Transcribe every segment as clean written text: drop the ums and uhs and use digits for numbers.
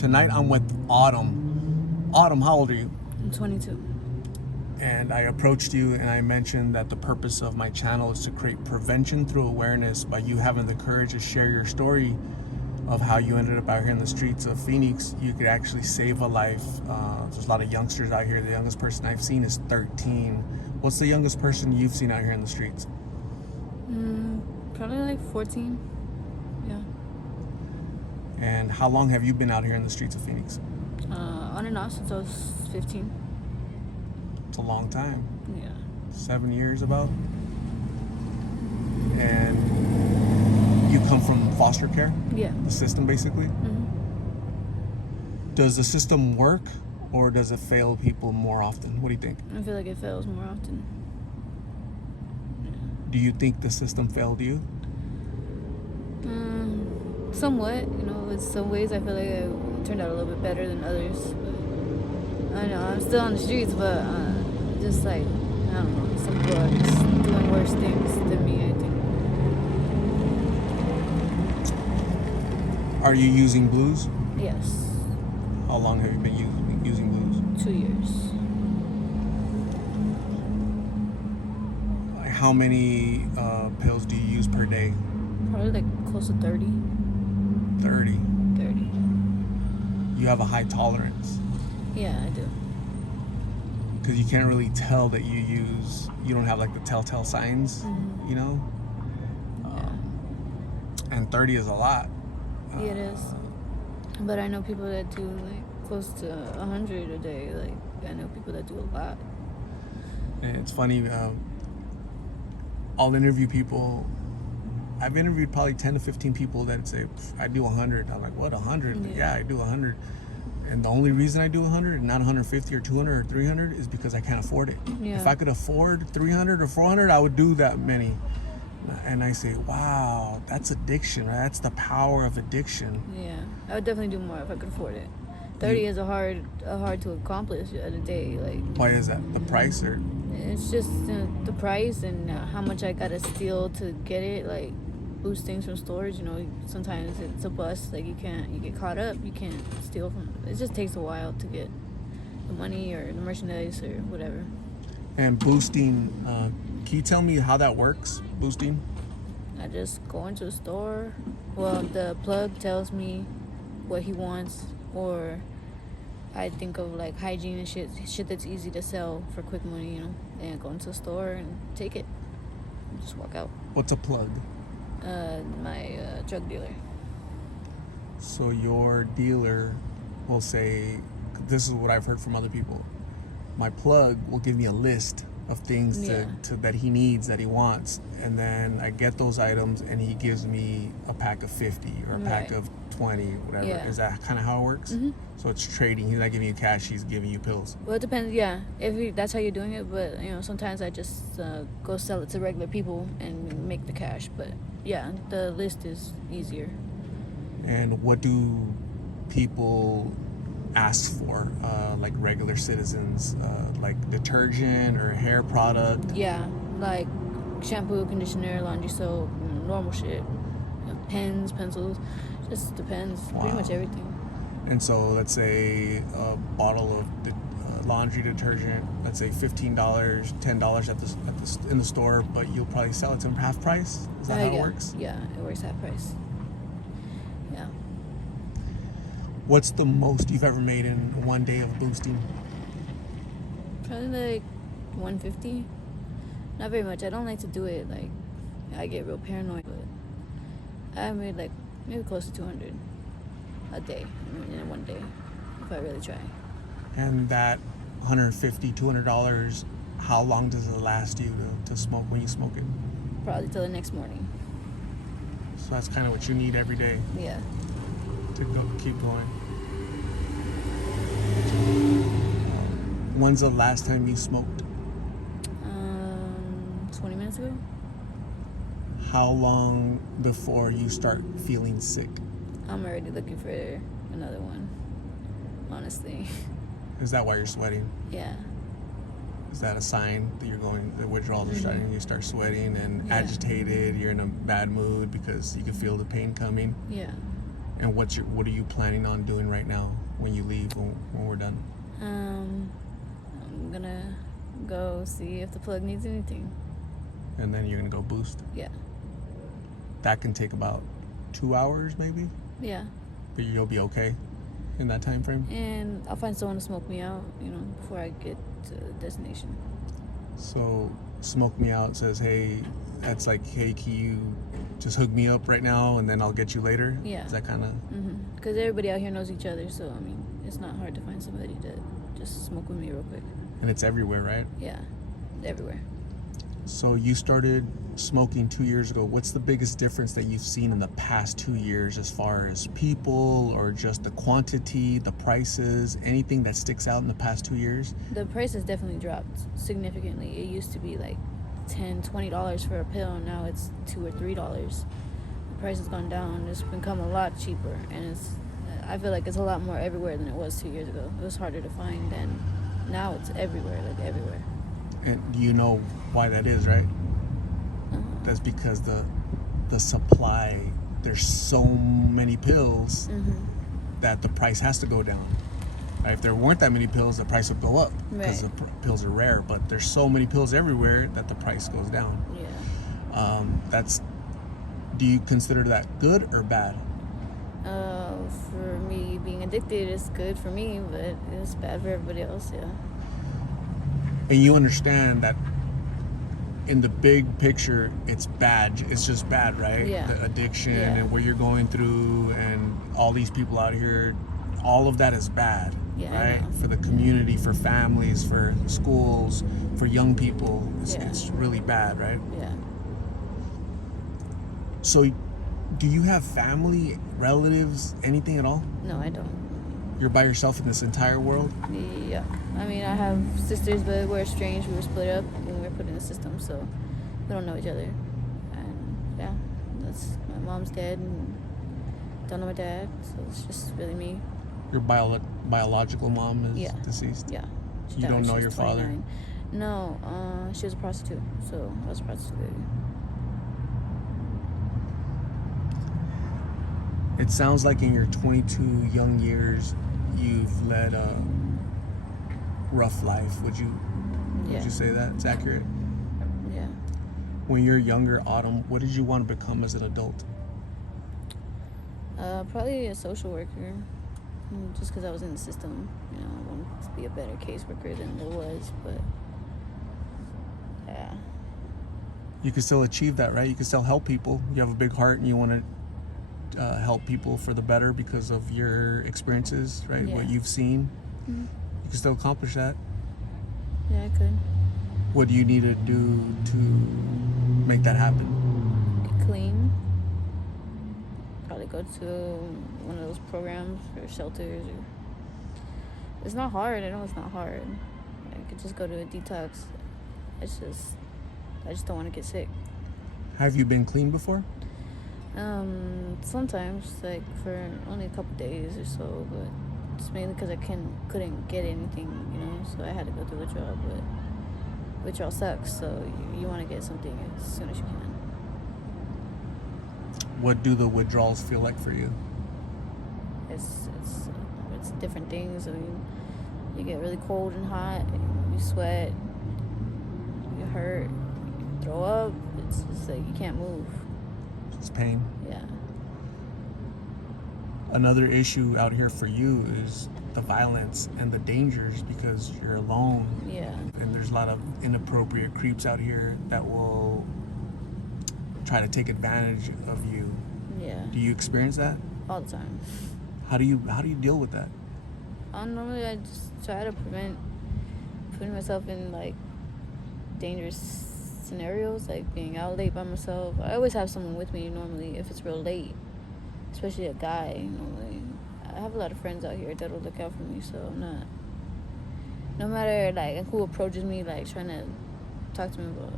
Tonight I'm with Autumn. Autumn, how old are you? I'm 22. And I approached you and I mentioned that the purpose of my channel is to create prevention through awareness by you having the courage to share your story of how you ended up out here in the streets of Phoenix. You could actually save a life. There's a lot of youngsters out here. The youngest person I've seen is 13. What's the youngest person you've seen out here in the streets? Probably like 14. Yeah. And how long have you been out here in the streets of Phoenix? On and off since I was 15. It's a long time. Yeah. 7 years about. And you come from foster care? Yeah. The system, basically? Mm-hmm. Does the system work or does it fail people more often? What do you think? I feel like it fails more often. Do you think the system failed you? Somewhat. You know, in some ways I feel like I turned out a little bit better than others. But I know I'm still on the streets, but just like, I don't know, some people are just doing worse things than me, I think. Are you using blues? Yes. How long have you been using blues? 2 years. How many pills do you use per day? Probably like close to 30. 30. 30. You have a high tolerance. Yeah, I do. Because you can't really tell that you don't have like the telltale signs, you know? And 30 is a lot. Yeah, it is. But I know people that do like close to 100 a day. Like, I know people that do a lot. And it's funny, I'll interview people. I've interviewed probably 10 to 15 people that say, I do 100. I'm like, what, 100? Yeah, I do 100. And the only reason I do 100 and not 150 or 200 or 300 is because I can't afford it. Yeah. If I could afford 300 or 400, I would do that many. And I say, wow, that's addiction. Right? That's the power of addiction. Yeah, I would definitely do more if I could afford it. 30 is a hard to accomplish at a day. Like, why is that? The price, or? It's just the price and how much I gotta steal to get it. Like, boost things from stores. You know, sometimes it's a bust. Like, you get caught up. You can't steal from. It just takes a while to get the money or the merchandise or whatever. And boosting. Can you tell me how that works? Boosting. I just go into a store. Well, the plug tells me what he wants, or I think of like hygiene and shit that's easy to sell for quick money, you know. And go into the store and take it. And just walk out. What's a plug? My drug dealer. So your dealer will say, this is what I've heard from other people. My plug will give me a list of things that he needs, that he wants, and then I get those items and he gives me a pack of 50 or a pack of 20, whatever. Yeah. Is that kind of how it works? Mm-hmm. So it's trading. He's not giving you cash, he's giving you pills. Well, it depends. Yeah, if that's how you're doing it, but you know, sometimes I just go sell it to regular people and make the cash. But yeah, the list is easier. And what do people ask for, like regular citizens, like detergent or hair product? Yeah, like shampoo, conditioner, laundry soap, normal shit. Pens, pencils, just depends. Wow. Pretty much everything. And so let's say a bottle of laundry detergent, let's say $15, $10 in the store, but you'll probably sell it to half price? Is that how it works? Yeah, it works half price. Yeah. What's the most you've ever made in one day of boosting? Probably like 150. Not very much. I don't like to do it. Like, I get real paranoid. But I made like maybe close to 200 a day in one day if I really try. And that $150, $200, how long does it last you to smoke when you smoke it? Probably till the next morning. So that's kind of what you need every day. Yeah. To keep going. When's the last time you smoked? 20 minutes ago. How long before you start feeling sick? I'm already looking for another one, honestly. Is that why you're sweating? Yeah. Is that a sign that the withdrawals are starting? You start sweating and agitated, you're in a bad mood because you can feel the pain coming. Yeah. And what are you planning on doing right now when you leave, when we're done? I'm gonna go see if the plug needs anything. And then you're gonna go boost. Yeah. That can take about 2 hours, maybe. Yeah. But you'll be okay in that time frame. And I'll find someone to smoke me out, before I get to the destination. So smoke me out says, hey, that's like, hey, can you just hook me up right now and then I'll get you later? Yeah. Is that kind of? Because everybody out here knows each other, so I mean, it's not hard to find somebody to just smoke with me real quick. And it's everywhere, right? Yeah, everywhere. So you started smoking 2 years ago. What's the biggest difference that you've seen in the past 2 years as far as people or just the quantity, the prices, anything that sticks out in the past 2 years? The price has definitely dropped significantly. It used to be like $10-$20 for a pill, and now it's $2 or $3. The price has gone down. It's become a lot cheaper, and I feel like it's a lot more everywhere than it was 2 years ago. It was harder to find, and now it's everywhere, like everywhere. And you know why that is, right? That's because the supply, there's so many pills that the price has to go down. Right? If there weren't that many pills, the price would go up because the pills are rare. But there's so many pills everywhere that the price goes down. Yeah. Do you consider that good or bad? For me, being addicted is good for me, but it's bad for everybody else. Yeah. And you understand that in the big picture, it's bad. It's just bad, right? Yeah. The addiction and what you're going through and all these people out here, all of that is bad, right? For the community, for families, for schools, for young people. It's really bad, right? Yeah. So do you have family, relatives, anything at all? No, I don't. You're by yourself in this entire world? Yeah. I mean, I have sisters, but we're estranged. We were split up when we were put in the system, so we don't know each other. And yeah, my mom's dead, and don't know my dad, so it's just really me. Your biological mom is deceased? Yeah. You don't know your father? No, she was a prostitute, so I was a prostitute baby. It sounds like in your 22 young years, you've led a rough life. Would you say that? It's accurate? Yeah. When you're younger, Autumn, what did you want to become as an adult? Probably a social worker. Just because I was in the system, I wanted to be a better caseworker than there was, but yeah. You can still achieve that, right? You can still help people. You have a big heart and you want to help people for the better because of your experiences, right? Yeah. What you've seen. You can still accomplish that. Yeah, I could. What do you need to do to make that happen? Get clean. Probably go to one of those programs for shelters. It's not hard. I know it's not hard. I could just go to a detox. I just don't want to get sick. Have you been clean before? Sometimes, like for only a couple days or so, but it's mainly because I couldn't get anything, so I had to go through withdrawal, but withdrawal sucks, so you want to get something as soon as you can. What do the withdrawals feel like for you? It's different things. I mean, you get really cold and hot, you sweat, you hurt, you throw up. It's just like you can't move. It's pain. Yeah. Another issue out here for you is the violence and the dangers because you're alone. Yeah. And there's a lot of inappropriate creeps out here that will try to take advantage of you. Yeah. Do you experience that? All the time. How do you deal with that? Normally I just try to prevent putting myself in like dangerous scenarios, like being out late by myself. I always have someone with me normally if it's real late, especially a guy. Normally I have a lot of friends out here that'll look out for me, so I'm not, no matter like who approaches me like trying to talk to me about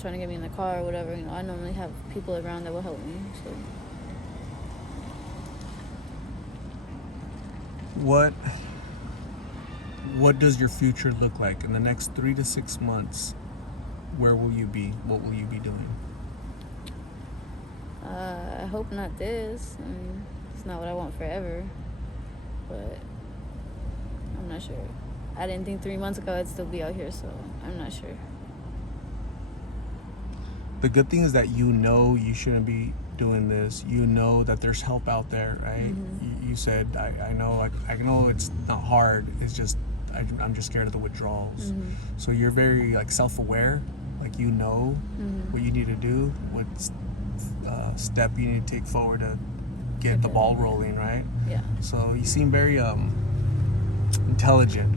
trying to get me in the car or whatever, I normally have people around that will help me. So what does your future look like in the next 3 to 6 months? Where will you be? What will you be doing? I hope not this. I mean, it's not what I want forever. But I'm not sure. I didn't think 3 months ago I'd still be out here, so I'm not sure. The good thing is that you shouldn't be doing this. You know that there's help out there, right? Mm-hmm. You said, I know it's not hard. It's just I'm just scared of the withdrawals. Mm-hmm. So you're very like self-aware, like you know Mm-hmm. what you need to do, what step you need to take forward to get the ball rolling, right? Yeah. So you seem very intelligent,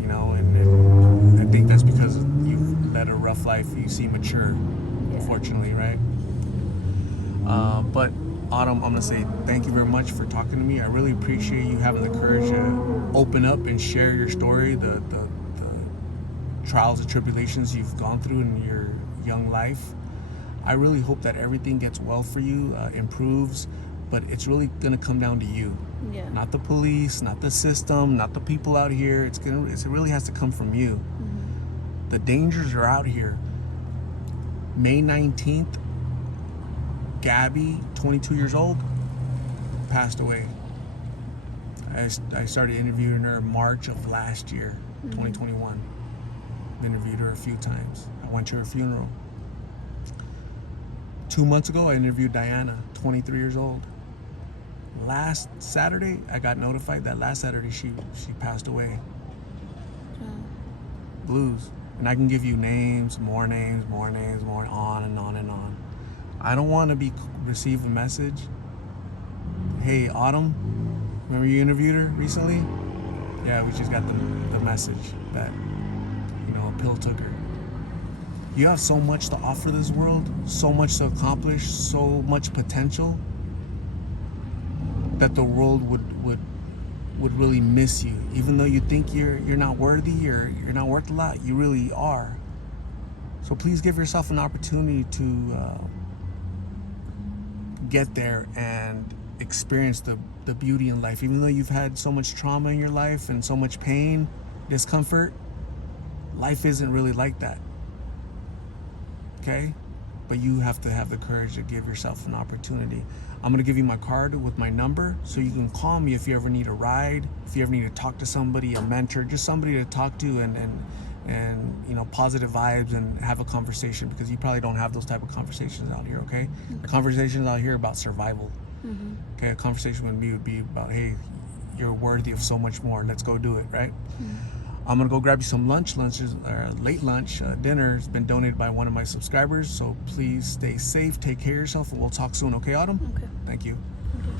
you know, and I think that's because you've led a rough life. You seem mature, Yeah. fortunately, right? But Autumn, I'm gonna say thank you very much for talking to me. I really appreciate you having the courage to open up and share your story, the trials and tribulations you've gone through in your young life. I really hope that everything gets well for you, improves, but it's really gonna come down to you. Yeah. Not the police, not the system, not the people out here. It really has to come from you. Mm-hmm. The dangers are out here. May 19th, Gabby, 22 years old, passed away. I started interviewing her in March of last year, 2021. Interviewed her a few times. I went to her funeral. 2 months ago, I interviewed Diana, 23 years old. Last Saturday, I got notified that last Saturday she passed away. Blues. And I can give you names, more on and on and on. I don't want to receive a message. Hey, Autumn, remember you interviewed her recently? Yeah, we just got the message that, a pill took her. You have so much to offer this world, so much to accomplish, so much potential, that the world would really miss you. Even though you think you're not worthy or you're not worth a lot, you really are. So please give yourself an opportunity to get there and experience the beauty in life. Even though you've had so much trauma in your life and so much pain, discomfort, life isn't really like that. Okay? But you have to have the courage to give yourself an opportunity. I'm gonna give you my card with my number so you can call me if you ever need a ride, if you ever need to talk to somebody, a mentor, just somebody to talk to and positive vibes and have a conversation, because you probably don't have those type of conversations out here, okay? Conversations out here about survival. Mm-hmm. Okay, a conversation with me would be about, hey, you're worthy of so much more. Let's go do it, right? I'm gonna go grab you some lunch. Late lunch, dinner has been donated by one of my subscribers. So please stay safe, take care of yourself, and we'll talk soon. Okay, Autumn? Okay. Thank you. Okay.